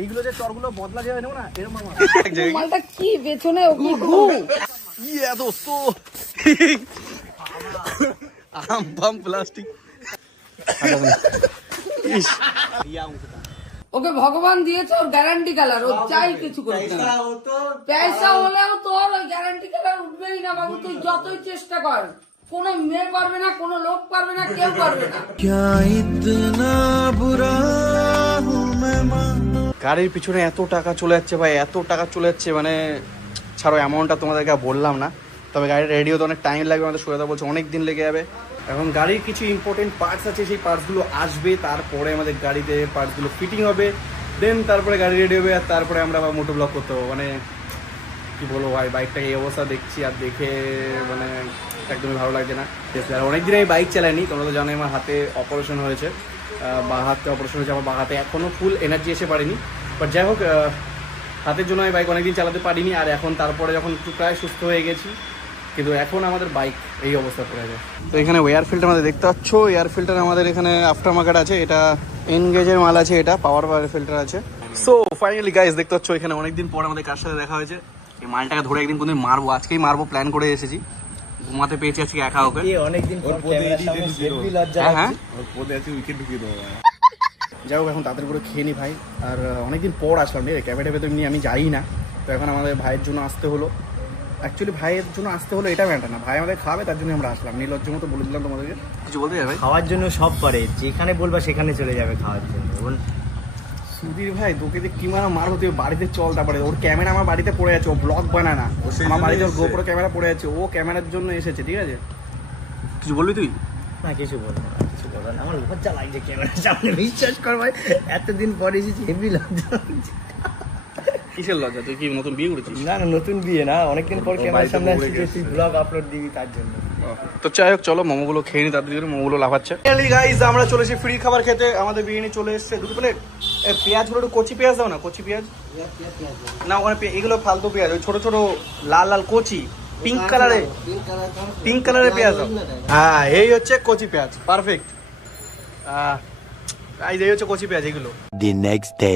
এইগুলো যে চরগুলো বদলা যাবে না এরকম মালটা কি পেছনে কি ঘু ইয়া দোস্ত আম বাম প্লাস্টিক ওকে ভগবান দিয়েছে ওর গ্যারান্টি কালার ও চাই কিছু করতে পয়সা হলেও তোর ওই গ্যারান্টি কালার উঠবেই না বাবু তুই যতই চেষ্টা কর কোনো মেয়ে পারবে না কোনো লোক পারবে না কেউ পারবে না গাড়ির পিছনে এত টাকা চলে যাচ্ছে ভাই, এত টাকা চলে যাচ্ছে মানে ছাড়ো অ্যামাউন্টটা তোমাদেরকে বললাম না। তবে গাড়ি রেডি হতে অনেক টাইম লাগবে, আমাদের সুরেদা বলছে অনেক দিন লেগে যাবে। এখন গাড়ির কিছু ইম্পর্টেন্ট পার্টস আছে, সেই পার্টসগুলো আসবে, তারপরে আমাদের গাড়িতে পার্টসগুলো ফিটিং হবে, দেন তারপরে গাড়ি রেডি হবে, আর তারপরে আমরা আবার মোটো ব্লক করতে হবে। মানে কি বলবো ভাই, বাইকটাকে এই অবস্থা দেখছি আর দেখে মানে একদমই ভালো লাগছে না। আর অনেকদিন আমি বাইক চালাইনি, তোমরা তো জানোই আমার হাতে অপারেশন হয়েছে, বা হাতে অপারেশন হয়েছে, আমার বা হাতে এখনও ফুল এনার্জি এসে পারিনি। বাট যাই হোক, হাতের জন্য আমি বাইক অনেকদিন চালাতে পারিনি, আর এখন তারপরে যখন একটু প্রায় সুস্থ হয়ে গেছি, কিন্তু এখন আমাদের বাইক এই অবস্থা পড়ে যায়। তো এখানে এয়ার ফিল্টার আমাদের দেখতে পাচ্ছ, এয়ার ফিল্টার আমাদের এখানে আফটার মার্কেট আছে, এটা এনগেজের মাল আছে, এটা পাওয়ার ফিল্টার আছে। সো ফাইনালি গাইস দেখতে পাচ্ছ এখানে অনেকদিন পর আমাদের কার সাথে দেখা হয়েছে। এই মালটাকে ধরে একদিন কোনদিন মারবো, আজকেই মারবো প্ল্যান করে এসেছি। ঘুমাতে পেয়েছি আজকে একা ওকে, অনেকদিন পর হ্যাঁ যাই হোক এখন তাদের করে খেয়ে নি ভাই। আর অনেকদিন পর আসলাম রে, ক্যাফে ভেতর নিয়ে আমি যাই না, তো এখন আমাদের ভাইয়ের জন্য আসতে হলো। অ্যাকচুয়ালি ভাইয়ের জন্য আসতে হলো এটা ম্যাটার না, ভাই আমাদের খাবে তার জন্য আমরা আসলাম। নির্লজ্জ মতো বলে দিলাম তোমাদেরকে। কিছু বলতে যাবে? খাওয়ার জন্য সব করে, যেখানে বলবা সেখানে চলে যাবে খাওয়ার জন্য। সুধীর ভাই তোকে যে কি মারবো, তুই বাড়িতে চল। তারপরে ওর ক্যামেরা আমার বাড়িতে পড়ে আছে, ও ব্লগ বানায় না, আমার বাড়িতে ওর গোপ্রো ক্যামেরা পড়ে আছে, ও ক্যামেরার জন্য এসেছে, ঠিক আছে? কিছু বলবি তুই? না কিছু বলবো না, কিছু বলবো না। আমার লজ্জা লাগছে ক্যামেরার সামনে, বিশ্বাস কর ভাই, এতদিন পরে এসেছি, হেভি লজ্জা লাগছে। কিসের লজ্জা? তুই কি নতুন বিয়ে করেছিস? না না নতুন বিয়ে না, অনেকদিন পর ক্যামেরার সামনে আসছি, ব্লগ আপলোড দিবি তার জন্য। তো যাই হোক চলো মোমোগুলো খেয়ে নি, তাড়াতাড়ি করে মোমোগুলো লাফাচ্ছে। গাইস আমরা চলেছি ফ্রি খাবার খেতে, আমাদের বিরিয়ানি চলে এসেছে। দুটো প্লেট পেঁয়াজগুলো একটু কচি পেঁয়াজ দাও না, কচি পেঁয়াজ না, ওখানে এগুলো ফালতু পেঁয়াজ, ওই ছোট ছোট লাল লাল কচি পিঙ্ক কালারের পেঁয়াজ দাও। হ্যাঁ এই হচ্ছে কচি পেঁয়াজ, পারফেক্ট। এই হচ্ছে কচি পেঁয়াজ এগুলো। দি নেক্সট ডে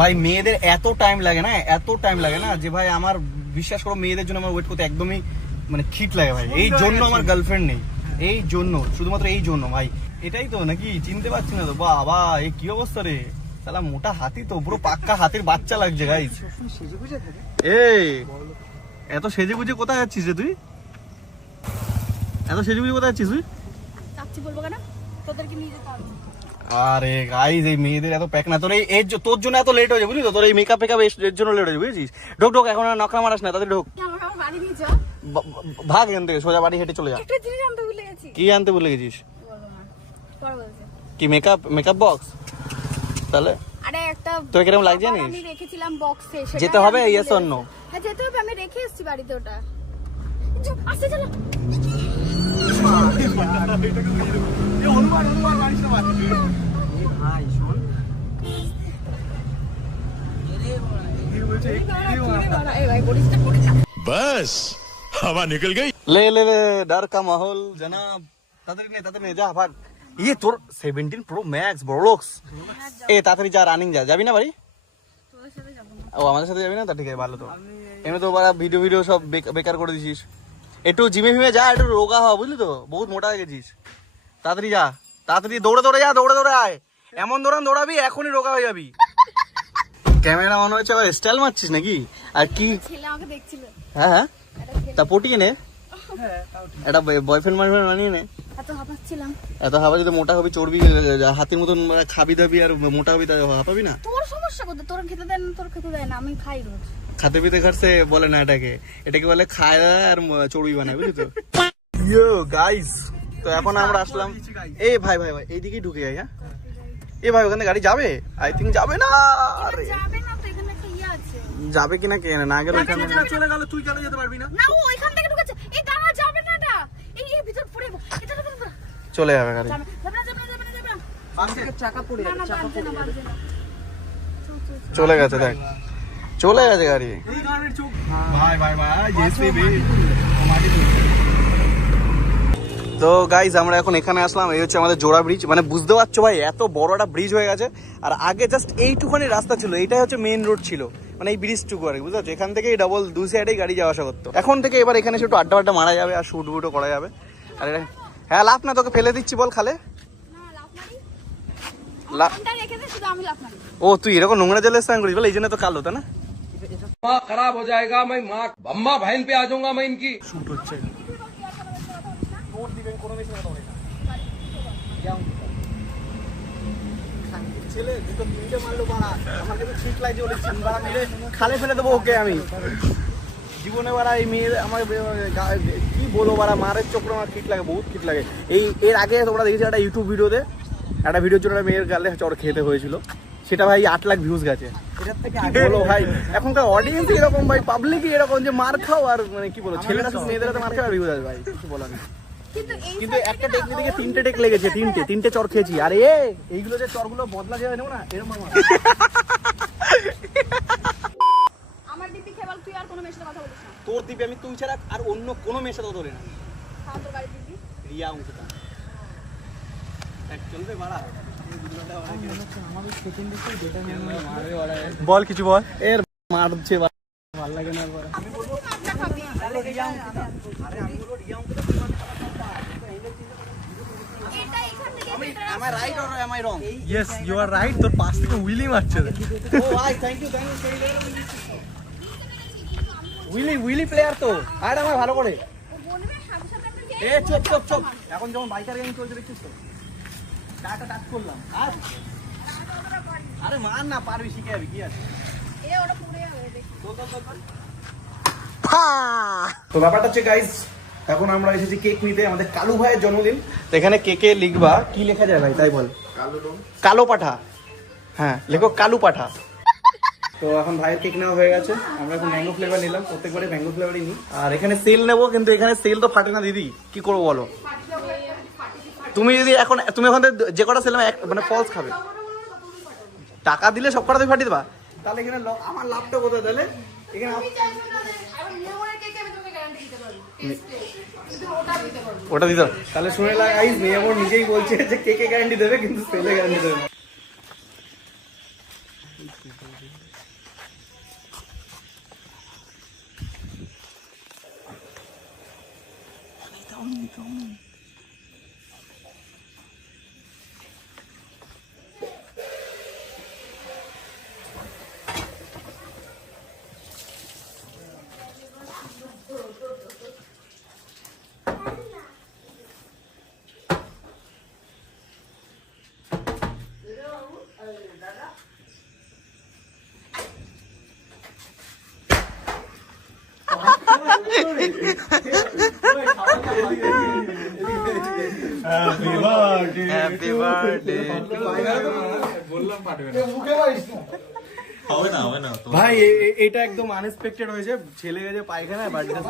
ভাই মেয়েদের এত টাইম লাগে না, এত টাইম লাগে না যে ভাই আমার বিশ্বাস করো মেয়েদের জন্য আমার ওয়েট করতে একদমই মানে খিট লাগে ভাই। এই জন্য আমার গার্লফ্রেন্ড নেই, এই জন্য, শুধুমাত্র এই জন্য ভাই। এটাই তো নাকি? চিনতে পারছি না তো। বাবা এই কি অবস্থা রে, শালা মোটা হাতি তো, পুরো পাক্কা হাতির বাচ্চা লাগছে গাইস। এই এত সেজে গুজে কোথায় যাচ্ছিস রে তুই? এত সেজে গুজে কোথায় যাচ্ছিস তুই? চাচ্ছি বলবো কেন, তোদেরকে নিয়ে যেতে হবে। আরে গাইস এই মেয়েদের এত প্যাক না, তোর এই তোর জন্য এত লেট হয়ে যাবে বুঝলি তো, তোর এই মেকআপ এর জন্য লেট হয়ে যাবে বুঝেছিস। ঢোক ঢোক, এখন আর নকরা মারাস না, তাদের ঢোক। আমার বাড়ি নিয়ে যা, ভাগ এখান থেকে, সোজা বাড়ি হেঁটে চলে যা। একটা জিনিস আনতে ভুলে গেছি। কি আনতে ভুলে গেছিস? বলবো না, পরে বলছি। কি মেকআপ বক্স? তাহলে আরে একটা তোর কিরকম লাগছে জানিস? আমি রেখেছিলাম বক্সে, সেটা যেতে হবে ইয়েস অর নো? হ্যাঁ যেতে হবে, আমি রেখে এসেছি বাড়িতে ওটা। আসতে চলো। बस हवा निकल गई। ले ले ले डर का माहौल जनाब, তাড়াতাড়ি নে যা ভাগ। ইয়ে তোর 17 প্রো ম্যাক্স বড়লক্স, এ তাড়াতাড়ি যা, রানিং যা। যাবি না বাড়ি? তোদের সাথে যাব না। ও আমাদের সাথে যাবি না? তা ঠিক আছে, ভালো তো। এমনি তো বাড়া ভিডিও সব বেকার করে দিছিস। একটু জিমে ফিমে যা, একটু রোগা হওয়া বুঝলি তো, বহুত মোটা হয়ে গেছিস। তাড়াতাড়ি যা, তাড়াতাড়ি দৌড়ে যা, দৌড়ে আয়। এমন দৌড়াবি এখনই রোগা হয়ে যাবি। ক্যামেরা মনে হচ্ছে আবার স্টাইল মারছিস নাকি? আর কি ছেলে আমাকে দেখছিল। হ্যাঁ তা পটিয়ে নে, এটা বয়ফ্রেন্ড মানিয়ে নে। এত হাবা যদি মোটা হবি, চর্বি, হাতির মতন খাবি দাবি, আর মোটা হবি, তাই হাঁপাবি না। তোর সমস্যা কোথায়? তোর খেতে দেন, তোর খেতে দেয় না, আমি খাই রোজ। খাতে পিতে খাচ্ছে বলে না, এটাকে বলে খায় আর চর্বি বানায়, বুঝলি তো। ইয়ো গাইস, তো এখন আমরা আসলাম। এই ভাই এইদিকেই ঢুকে যাই। হ্যাঁ এ ভাই ওখানে গাড়ি যাবে? আই থিঙ্ক যাবে না। আরে যাবে না তো, এখানে একটা ইয়ে আছে। যাবে কিনা কে না গেলে ওখানে চলে গেল, তুই কেন যেতে পারবি না? না ও ওইখান থেকে ঢুকেছে। এই দাঁড়া, যাবে না এটা, এই ভিতর পড়ে এটা চলে যাবে গাড়ি। যাবে না। চাকা পড়ে না যাবে, বাজে না। চলে গেছে, দেখ চলে গেছে গাড়ি। এই গাড়ির চোখ ভাই জেসিবি তো গাইজ আমরা এখন এখানে আসলাম, এই হচ্ছে আমাদের জোড়া ব্রিজ। মানে বুঝতে পারছো ভাই এত বড় একটা ব্রিজ হয়ে গেছে। আর আগে জাস্ট এইটুখানি রাস্তা ছিল, এইটাই হচ্ছে মেইন রোড ছিল, মানে এই ব্রিজটুকু আর কি, বুঝতে পারছো? এখান থেকেই ডাবল দুই সাইডেই গাড়ি যাওয়া আসা করতো। এখন থেকে এবার এখানে এসে একটু আড্ডা মারা যাবে আর শুট বুটও করা যাবে। আর এটা হ্যাঁ লাভ না, তোকে ফেলে দিচ্ছি বল খালে। ও তুই এরকম নোংরা জলে স্নান করিস বলে, এই জন্য তো কালো, তাই না? खराब हो जाएगा मैं माँ अम्मा बहन पे आ जाऊंगा मैं इनकी। শুট হচ্ছে ছেলে দুটো তিনটে মারলো বাড়া, আমাকে তো ঠিক লাগছে বলে বাড়া মেরে খালে ফেলে দেবো ওকে আমি জীবনে। বাড়া এই মেয়ের আমার কি বলবো বাড়া, মারের চক্র আমার ঠিক লাগে, বহুত ঠিক লাগে। এর আগে তোমরা দেখেছো একটা ইউটিউব ভিডিওতে, একটা ভিডিওর জন্য মেয়ের গালে চড় খেতে হয়েছিল, সেটা ভাই 8 লাখ ভিউজ গেছে। কি বলো ভাই, এখনকার অডিয়েন্স এরকম ভাই, পাবলিকই এরকম যে মার খাও আর মানে কি বলো, ছেলেরা শুধু মেয়েদের তো মার খাও আর ভিউজ আসবে ভাই, কিছু বলার নেই। কিন্তু একটা টেকনিক থেকে 3টে টেক লেগেছে, 3টে চর খেয়েছি। আরে এইগুলো যে চরগুলো বদলা যাবে নেবো না এরকম আমার দিদি কেবল তুই আর কোনো মেয়ের সাথে কথা বলিস না। তোর দিবে আমি, তুই ছাড়া আর অন্য কোনো মেয়ের সাথে ধরে না। হ্যাঁ তোর বাড়ির দিদি রিয়া অংশটা এক চলবে বাড়া। বল কিছু বল, এর মারছে ভালো লাগে না। আমি বলবো কাপটা খাবি। এটা এখান থেকে am I right or am I wrong? Yes you are right, তোর পাশ থেকে উইলি মারছে রে। ও ভাই থ্যাংক ইউ উইলি প্লেয়ার তো। আর আমার ভালো করে বলবে সাথে সাথে একটা এ চুপ এখন যেমন বাইকার গেম চলছে দেখছিস তো, টাটা টাচ করলাম। আর আরে মার না, পারবি, শিখে যাবি, কি আছে। এ ওটা পুড়ে যাবে দেখ। তো ব্যাপারটা হচ্ছে গাইস, এখন আমরা এসেছি কেক নিতে, আমাদের কালু ভাইয়ের জন্মদিন। তো এখানে কেকে লিখবা, কি লেখা যায় ভাই তাই বল? কালো পাঠা। হ্যাঁ লেখো কালু পাঠা। তো এখন ভাইয়ের কেক নেওয়া হয়ে গেছে, আমরা এখন ম্যাঙ্গো ফ্লেভার নিলাম, প্রত্যেকবারে ম্যাঙ্গো ফ্লেভারই নিই। আর এখানে সেল নেবো, কিন্তু এখানে সেল তো ফাটে না দিদি, কি করবো বলো? তুমি যদি তুমি এখন যে কটা সেল মানে ফলস খাবে, টাকা দিলে সব কটা তুমি ফাটিয়ে দেবা, তাহলে এখানে আমার লাভটা কোথায়? তাহলে এখানে ওটা দিতে হবে। তাহলে শুনে লাগাইস, মেয়ে আমার নিজেই বলছে যে কেকে গ্যারান্টি দেবে কিন্তু সেলে গ্যারান্টি দেবে না। হ্যাপি বার্থডে ভাই, এটা একদম আনএক্সপেক্টেড হয়েছে, ছেলে গেছে পায়খানায় বার্থডে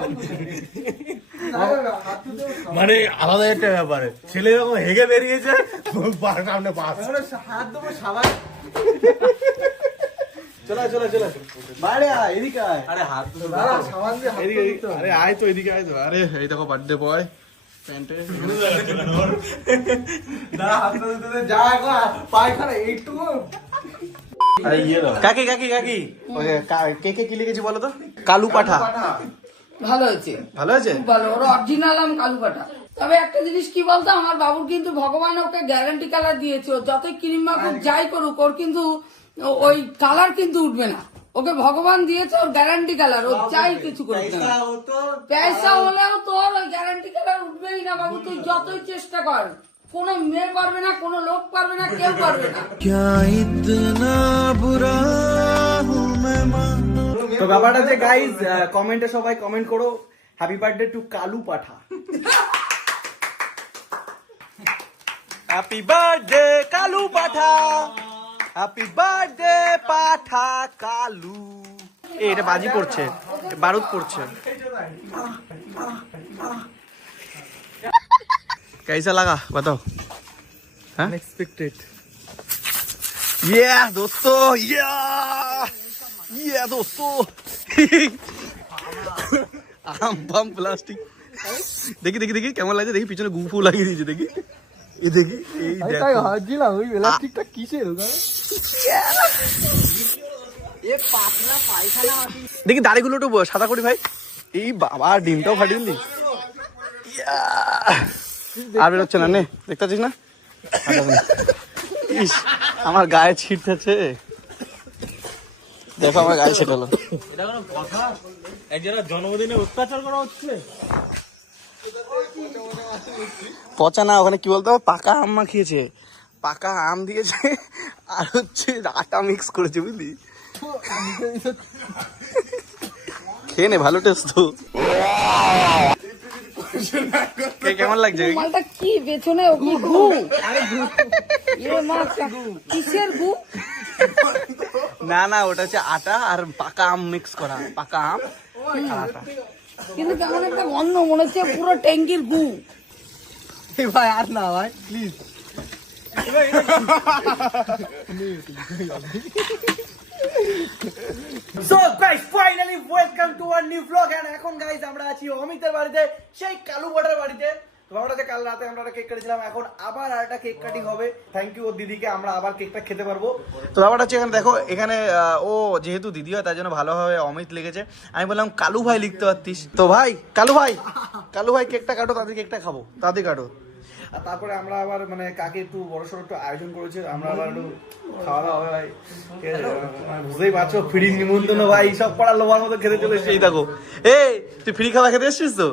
মানে আলাদা একটা ব্যাপার, ছেলে যখন হেগে বেরিয়েছে সামনে পাস হাত দেবো সবাই। চলে বাইরে আয়, এদিকে আয়। আরে হাত এদিকে, আরে আয় তো এদিকে আয় তো। আরে এই দেখো বার্থডে বয় প্যান্টে কাকি কেকে কি লিখেছি বলো তো? কালু পাঠা। ভালো হয়েছে, ভালো হয়েছে? খুব ভালো, ওর অরিজিনাল আম কালু কাটা। তবে একটা জিনিস কি বলতো, আমার বাবুর কিন্তু ভগবান ওকে গ্যারান্টি কালার দিয়েছে, ও যতই ক্রিম মাখুক যাই করুক ওর কিন্তু ওই কালার কিন্তু উঠবে না, ওকে ভগবান দিয়েছে ওর গ্যারান্টি কালার, ও যাই কিছু করুক না। পয়সা হলেও তোর ওই গ্যারান্টি কালার উঠবেই না বাবু, তুই যতই চেষ্টা কর, কোনো মেয়ে পারবে না, কোনো লোক পারবে না, কেউ পারবে না। তো ব্যাপারটা যে গাইজ, কমেন্টে সবাই কমেন্ট করো হ্যাপি বার্থডে টু কালু পাঠা। হ্যাপি বার্থডে কালু পাঠা, হ্যাপি বার্থডে পাঠা কালু। এটা বাজি পড়ছে, বারুদ পড়ছে। कैसा लगा बताओ? अनएक्सपेक्टेड। ये दोस्तों, ये दोस्तों आम बम प्लास्टिक দেখি দেখি দেখি কেমন লাগছে দেখি, পিছনে গু ফু লাগিয়ে দিয়েছে দেখি, এই দেখি এই দেখো। হাজিলাম ওই ইলাস্টিকটা কিসের ওখানে? এ পাতলা পায়খানা দেখি দাড়িগুলো একটু সাদা করি ভাই। এই বাবা ডিমটাও ফাটিয়ে দিলি। আর বেরোচ্ছে না, নে দেখতে পাচ্ছিস না? ইস, আমার গায়ে ছিটতেছে, দেখো আমার গায়ে ছিটালো। এটা কোনো কথা? একজনের জন্মদিনে অত্যাচার করা হচ্ছে। পচা না, ওখানে কি বলতো হবে, পাকা আম মাখিয়েছে, পাকা আম দিয়েছে আর হচ্ছে আটা মিক্স করেছে বুঝলি। খেয়ে নে, ভালো টেস্ট তো। কেমন লাগছে? মালটা কি পেছনে কি গু? এ মা, কিসের গু? না না, ওটা হচ্ছে আটা আর পাকা আম মিক্স করা, পাকা আম আর আটা। কিন্তু কেমন একটা গন্ধ, মনে হচ্ছে পুরো ট্যাঙ্কির গু। ভাই আর না ভাই please. So guys, finally welcome to our new vlog and এখন guys আমরা আছি অমিতের বাড়িতে, সেই কালু বড়ার বাড়িতে। তো আমরা যে কাল রাতে আমরা একটা কেক কাটিয়েছিলাম, এখন আবার একটা কেক কাটিং হবে। থ্যাংক ইউ ওর দিদিকে, আমরা আবার কেকটা খেতে পারবো। তো ব্যাপারটা হচ্ছে এখানে দেখো, এখানে ও যেহেতু দিদি হয় তার জন্য ভালোভাবে অমিত লিখেছে। আমি বললাম কালু ভাই লিখতে পারতিস, তো ভাই কালু ভাই, কালু ভাই কেকটা কাটো, তাদের কেকটা খাবো, তাদের কাটো। আর তারপরে আমরা আবার মানে কাকে একটু বড়সড় একটু আয়োজন করেছে, আমরা আবার একটু খাওয়া দাওয়া হবে ভাই। বুঝতেই পারছো, ফ্রি নিমন্ত্রণ ভাই, সব পড়ার লোভার মতো খেতে চলে এসেছে। এই দেখো, এই তুই ফ্রি খাওয়া খেতে এসছিস তো?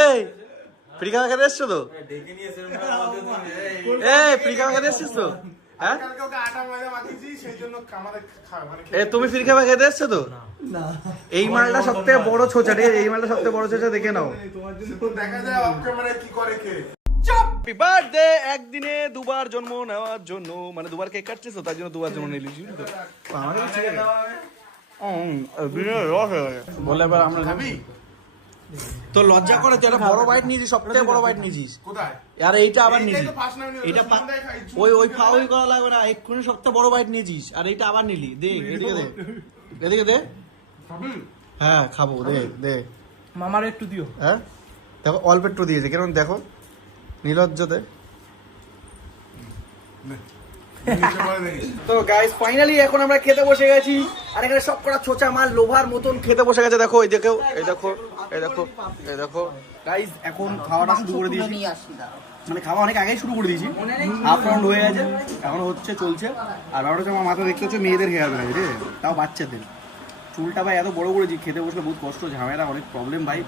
এই ফ্রি খাওয়া খেতে এসছো তো? এই ফ্রি খাওয়া খেতে এসছিস তো? হ্যাঁ, তুমি ফ্রি খাওয়া খেতে এসছো তো? এই মালটা সবথেকে বড় ছোচা, ঠিক আছে? এই মালটা সবথেকে বড় ছোচা, দেখে নাও। হ্যাপি বার্থডে, একদিনে দুবার জন্ম নেওয়ার জন্য, মানে দুবার কেক কাটছিস তো তার জন্য দুবার জন্ম নিলিস তো। বলে এবার আমরা খাবি তো লজ্জা করে, তুই একটা বড় বাইট নিয়েছিস, সবথেকে বড় বাইট নিয়েছিস কোথায়? আর এইটা আবার নিয়েছিস, এইটা ওই ফাউল করা লাগবে না, এক্ষুনি সবথেকে বড় বাইট নিয়েছিস আর এইটা আবার নিলি। দে এদিকে দে, এদিকে দে। হ্যাঁ খাবো, দে দে। মামার একটু দিও। হ্যাঁ দেখো, অল্প একটু দিয়েছে, কেমন দেখো নির্লজ্জতে। তো গাইস ফাইনালি এখন আমরা খেতে বসে গেছি, আর এখানে সব কটা ছোচা মাল লোভার মতন খেতে বসে গেছে। দেখো এই দেখো, এই দেখো, এই দেখো, এই দেখো গাইস, এখন খাওয়াটা শুরু করে দিয়েছি, মানে খাওয়া অনেক আগেই শুরু করে দিয়েছি, হাফ রাউন্ড হয়ে গেছে, এখন হচ্ছে চলছে। আর ব্যাপারটা হচ্ছে আমার মাথা দেখতে হচ্ছে মেয়েদের হেয়ার ব্যান্ড, ঠিক আছে, তাও বাচ্চাদের। চুলটা ভাই এত বড় করেছি, খেতে বসলে বহুত কষ্ট, ঝামেলা, অনেক প্রবলেম ভাই,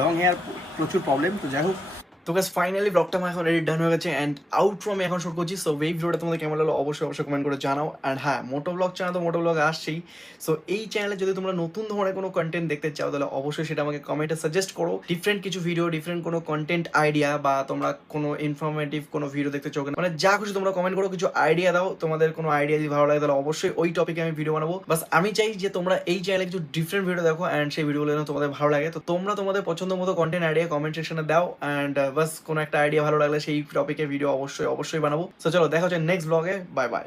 লং হেয়ার প্রচুর প্রবলেম। তো যাই হোক, তো গাইস ফাইনালি ব্লগটা আমার এখন এডিট ডান হয়ে গেছে এন্ড আউটরো আমি এখন শুট করছি। সো এই ভিডিওটা তোমাদের কেমন লাগলো অবশ্যই অবশ্যই কমেন্ট করে জানাও। এন্ড হ্যাঁ, মোটো ব্লগ চ্যানেল তো মোটো ব্লগ আসছেই। সো এই চ্যানেলে যদি তোমরা নতুন ধরনের কোনো কন্টেন্ট দেখতে চাও তাহলে অবশ্যই সেটা আমাকে কমেন্টে সাজেস্ট করো। ডিফারেন্ট কিছু ভিডিও, ডিফারেন্ট কোনো কন্টেন্ট আইডিয়া, বা তোমরা কোনো ইনফরমেটিভ কোনো ভিডিও দেখতে চাও, মানে যা খুশি তোমরা কমেন্ট করো, কিছু আইডিয়া দাও। তোমাদের কোনো আইডিয়া যদি ভালো লাগে তাহলে অবশ্যই ওই টপিকে আমি ভিডিও বানাবো। বাস আমি চাই যে তোমরা এই চ্যানেলে কিছু ডিফারেন্ট ভিডিও দেখো এন্ড সেই ভিডিওগুলো যেন তোমাদের ভালো লাগে। তো তোমরা তোমাদের পছন্দ মতো কন্টেন্ট আইডিয়া কমেন্ট সেকশনে দাও এন্ড বাস কোনো একটা আইডিয়া ভালো লাগলে সেই টপিকে ভিডিও অবশ্যই অবশ্যই বানাবো। তো চলো দেখা হচ্ছে নেক্সট ব্লগে, বাই বাই।